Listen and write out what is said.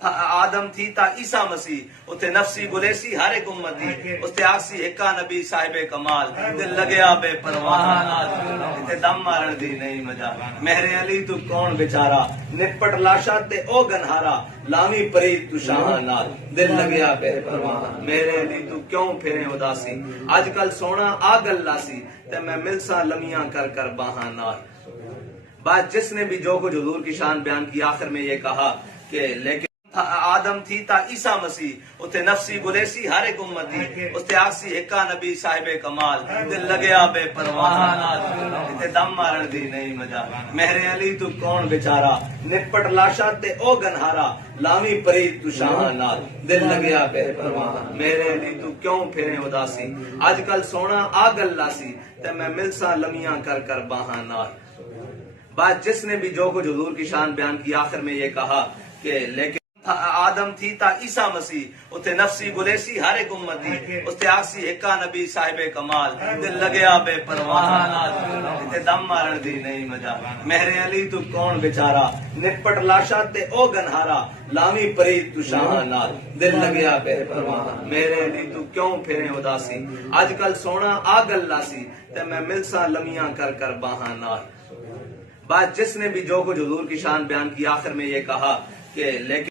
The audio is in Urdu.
آدم تھی تا عیسیٰ مسیح اتھے نفسی گلیسی ہر ایک امتی اتھے آکسی ہکا نبی صاحب کمال دل لگیا بے پرواہ اتھے دم مارن دی نہیں مجا مہر علی تو کون بیچارا نپٹ لاشا تے او گنہارا لامی پرید تو شاہ نال دل لگیا بے پرواہ مہر علی تو کیوں پھرے اداسی آج کل سونا آگل لاسی تے میں ملسا لمیاں کر کر باہاں نال بات جس نے بھی جو کچھ حضور کی شان بیان کی آخر میں یہ کہا کہ لیکن آدم تھی تا عیسیٰ مسیح اتھے نفسی گلیسی ہر ایک امتی اتھے آکسی ہکا نبی صاحب کمال دل لگیا بے پرواہ اتھے دم مارن دی نہیں مجا مہر علی تو کون بیچارا نپٹ لاشا تے او گنہارا لامی پرید تو شاہ نال دل لگیا بے پرواہ مہر علی تو کیوں پھرے اداسی آج کل سونا آگل لاسی تے میں ملسا لمیاں کر کر باہاں نال بات جس نے بھی جو کچھ حضور کی شان بیان کی آخر میں یہ کہا کہ لیکن آدم تھی تا عیسیٰ مسیح اتھے نفسی گلیسی ہر ایک امتی اتھے آکسی ہکا نبی صاحب کمال دل لگیا بے پرواہ اتھے دم مارن دی نہیں مجا مہر علی تو کون بیچارا نپٹ لاشا تے او گنہارا لامی پرید تو شاہ نال دل لگیا بے پرواہ مہر علی تو کیوں پھرے اداسی آج کل سونا آگل لاسی تے میں ملسا لمیاں کر کر باہاں نال بات جس نے بھی جو کچھ حضور کی شان بیان کی آخر میں یہ کہا کہ لیکن